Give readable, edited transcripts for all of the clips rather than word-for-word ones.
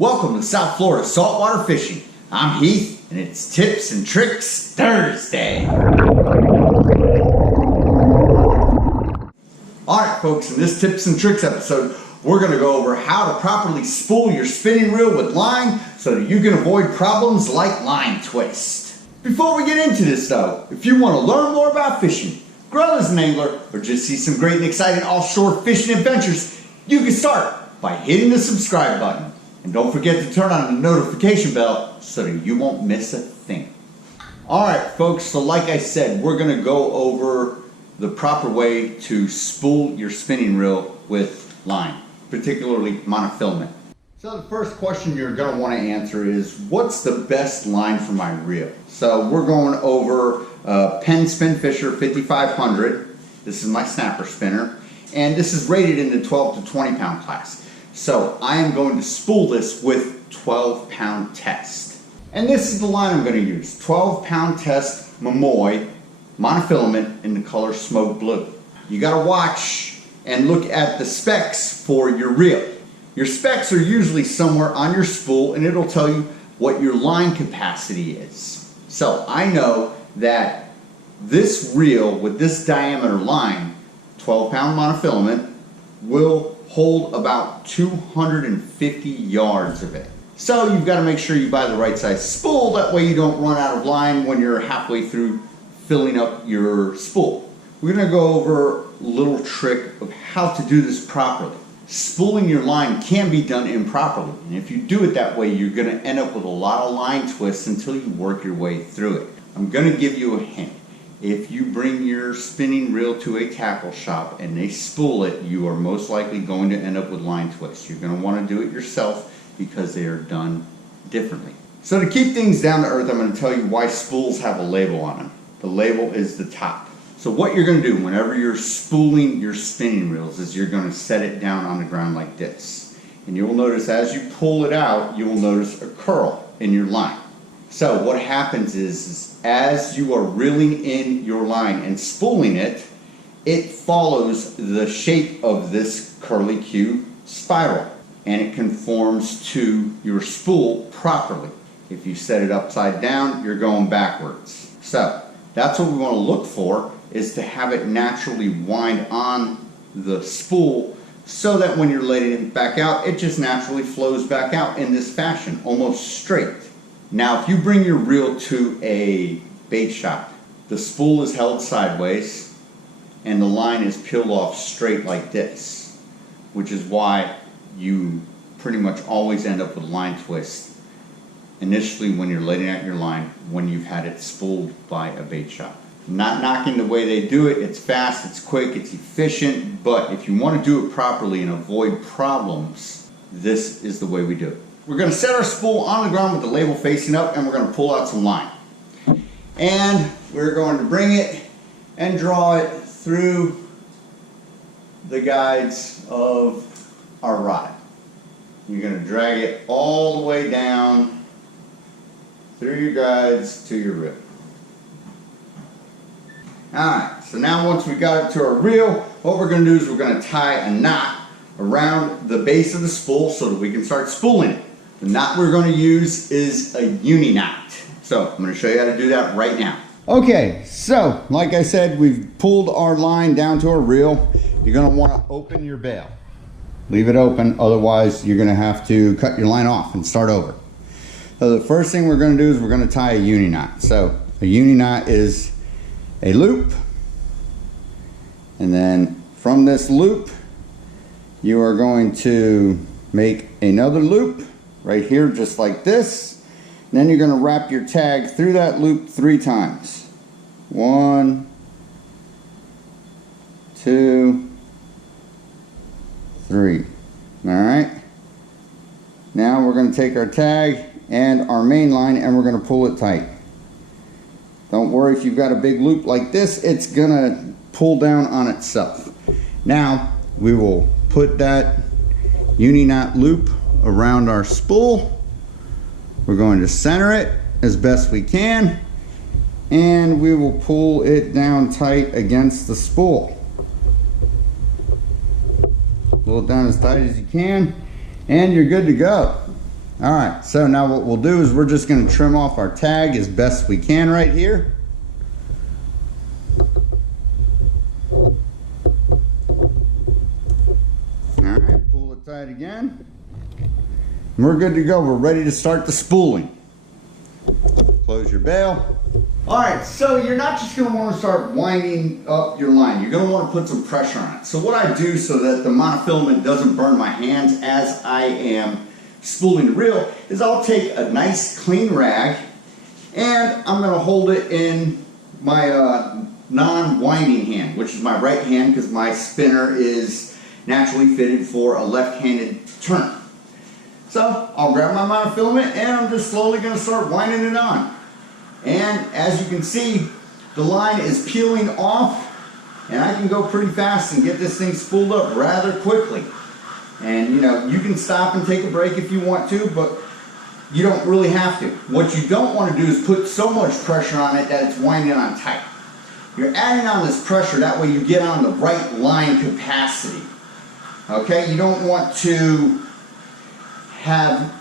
Welcome to South Florida Saltwater Fishing. I'm Heath, and it's Tips and Tricks Thursday. Alright folks, in this Tips and Tricks episode, we're going to go over how to properly spool your spinning reel with line so that you can avoid problems like line twist. Before we get into this though, if you want to learn more about fishing, grow as an angler, or just see some great and exciting offshore fishing adventures, you can start by hitting the subscribe button. And don't forget to turn on the notification bell so that you won't miss a thing. Alright folks, so like I said, we're going to go over the proper way to spool your spinning reel with line, particularly monofilament. So the first question you're going to want to answer is, what's the best line for my reel? So we're going over Penn Spinfisher 5500. This is my snapper spinner, and this is rated in the 12 to 20 pound class. So I am going to spool this with 12-pound test. And this is the line I'm going to use. 12-pound test Momoi monofilament in the color smoke blue. You got to watch and look at the specs for your reel. Your specs are usually somewhere on your spool, and it'll tell you what your line capacity is. So I know that this reel with this diameter line, 12-pound monofilament, will hold about 250 yards of it. So you've got to make sure you buy the right size spool, that way you don't run out of line when you're halfway through filling up your spool. We're going to go over a little trick of how to do this properly. Spooling your line can be done improperly, and if you do it that way, you're going to end up with a lot of line twists until you work your way through it. I'm going to give you a hint. If you bring your spinning reel to a tackle shop and they spool it, you are most likely going to end up with line twists. You're going to want to do it yourself because they are done differently. So to keep things down to earth, I'm going to tell you why spools have a label on them. The label is the top. So what you're going to do whenever you're spooling your spinning reels is you're going to set it down on the ground like this. And you'll notice as you pull it out, you will notice a curl in your line. So what happens is as you are reeling in your line and spooling it, it follows the shape of this curly Q spiral, and it conforms to your spool properly. If you set it upside down, you're going backwards. So that's what we want to look for, is to have it naturally wind on the spool so that when you're letting it back out, it just naturally flows back out in this fashion, almost straight. Now if you bring your reel to a bait shop, the spool is held sideways and the line is peeled off straight like this, which is why you pretty much always end up with line twist initially when you're letting out your line when you've had it spooled by a bait shop. I'm not knocking the way they do it. It's fast, it's quick, it's efficient, but if you want to do it properly and avoid problems, this is the way we do it. We're going to set our spool on the ground with the label facing up, and we're going to pull out some line. And we're going to bring it and draw it through the guides of our rod. You're going to drag it all the way down through your guides to your reel. Alright, so now once we got it to our reel, what we're going to do is we're going to tie a knot around the base of the spool so that we can start spooling it. The knot we're going to use is a uni knot. So I'm going to show you how to do that right now. Okay, so like I said, we've pulled our line down to our reel. You're going to want to open your bail. Leave it open, otherwise you're going to have to cut your line off and start over. So the first thing we're going to do is we're going to tie a uni knot. So a uni knot is a loop, and then from this loop you are going to make another loop right here just like this, and then you're going to wrap your tag through that loop 3 times. 1, 2, 3. Alright, now we're going to take our tag and our main line and we're going to pull it tight. Don't worry if you've got a big loop like this, it's going to pull down on itself. Now we will put that uni knot loop around our spool. We're going to center it as best we can, and we will pull it down tight against the spool. Pull it down as tight as you can, and you're good to go. All right, so now what we'll do is we're just going to trim off our tag as best we can right here. All right, pull it tight again. And we're good to go. We're ready to start the spooling. Close your bail. All right, so you're not just going to want to start winding up your line. You're going to want to put some pressure on it. So what I do so that the monofilament doesn't burn my hands as I am spooling the reel is I'll take a nice clean rag and I'm going to hold it in my non-winding hand, which is my right hand because my spinner is naturally fitted for a left-handed turn. So I'll grab my monofilament and I'm just slowly going to start winding it on. And as you can see, the line is peeling off and I can go pretty fast and get this thing spooled up rather quickly. And you know, you can stop and take a break if you want to, but you don't really have to. What you don't want to do is put so much pressure on it that it's winding on tight. You're adding on this pressure, that way you get on the right line capacity. Okay, you don't want to have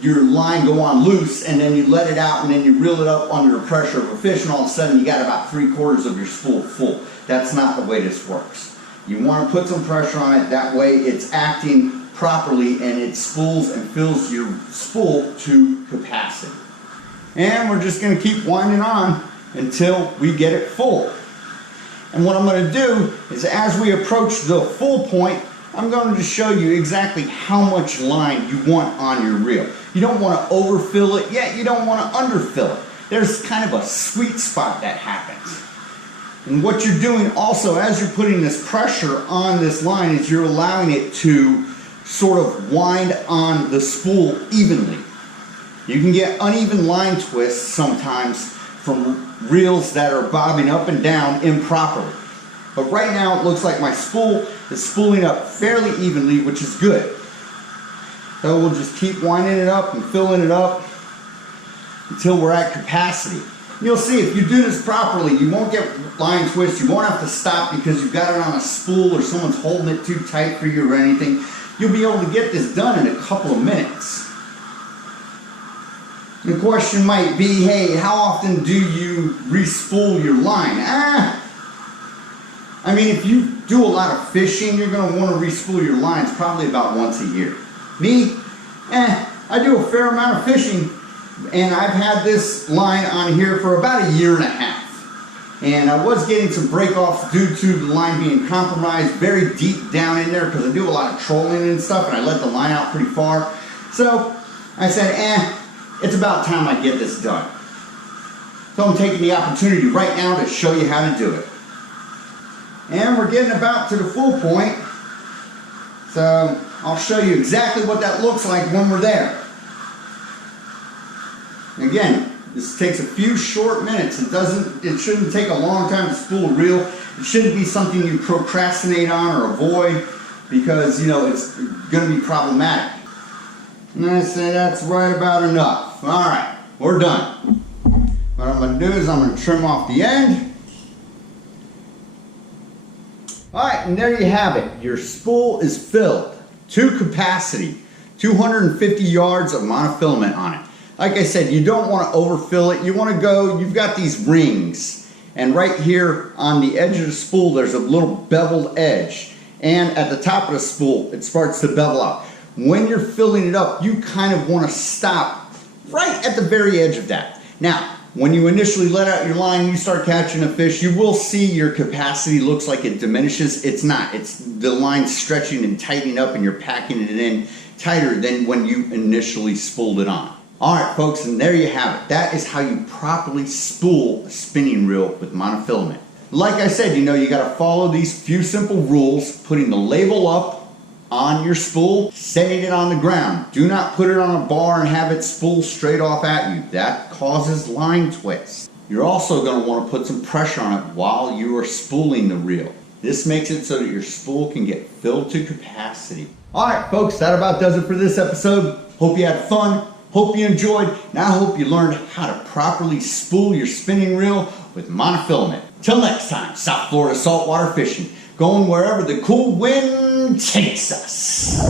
your line go on loose and then you let it out and then you reel it up under the pressure of a fish and all of a sudden you got about 3/4 of your spool full. That's not the way this works. You want to put some pressure on it, that way it's acting properly and it spools and fills your spool to capacity. And we're just going to keep winding on until we get it full. And what I'm going to do is as we approach the full point, I'm going to show you exactly how much line you want on your reel. You don't want to overfill it, yet you don't want to underfill it. There's kind of a sweet spot that happens. And what you're doing also as you're putting this pressure on this line is you're allowing it to sort of wind on the spool evenly. You can get uneven line twists sometimes from reels that are bobbing up and down improperly. But right now it looks like my spool is spooling up fairly evenly, which is good. So we'll just keep winding it up and filling it up until we're at capacity. You'll see if you do this properly, you won't get line twists, you won't have to stop because you've got it on a spool or someone's holding it too tight for you or anything. You'll be able to get this done in a couple of minutes. The question might be, hey, how often do you re-spool your line? I mean, if you do a lot of fishing, you're going to want to re-spool your lines probably about once a year. Me, I do a fair amount of fishing, and I've had this line on here for about 1.5 years. And I was getting some break-offs due to the line being compromised very deep down in there because I do a lot of trolling and stuff, and I let the line out pretty far. So I said, it's about time I get this done. So I'm taking the opportunity right now to show you how to do it. And we're getting about to the full point. So I'll show you exactly what that looks like when we're there. Again, this takes a few short minutes. It shouldn't take a long time to spool a reel. It shouldn't be something you procrastinate on or avoid because, you know, it's going to be problematic. And I say that's right about enough. All right, we're done. What I'm going to do is I'm going to trim off the end. All right, and there you have it. Your spool is filled to capacity. 250 yards of monofilament on it. Like I said, you don't want to overfill it. You want to go, you've got these rings. And right here on the edge of the spool, there's a little beveled edge. And at the top of the spool, it starts to bevel out. When you're filling it up, you kind of want to stop right at the very edge of that. Now, when you initially let out your line and you start catching a fish, you will see your capacity looks like it diminishes. It's not. It's the line stretching and tightening up and you're packing it in tighter than when you initially spooled it on. All right, folks, and there you have it. That is how you properly spool a spinning reel with monofilament. Like I said, you know, you got to follow these few simple rules, putting the label up on your spool, setting it on the ground. Do not put it on a bar and have it spool straight off at you. That causes line twists. You're also going to want to put some pressure on it while you are spooling the reel. This makes it so that your spool can get filled to capacity. All right, folks, that about does it for this episode. Hope you had fun. Hope you enjoyed. And I hope you learned how to properly spool your spinning reel with monofilament. Till next time, South Florida saltwater fishing. Going wherever the cool wind takes us.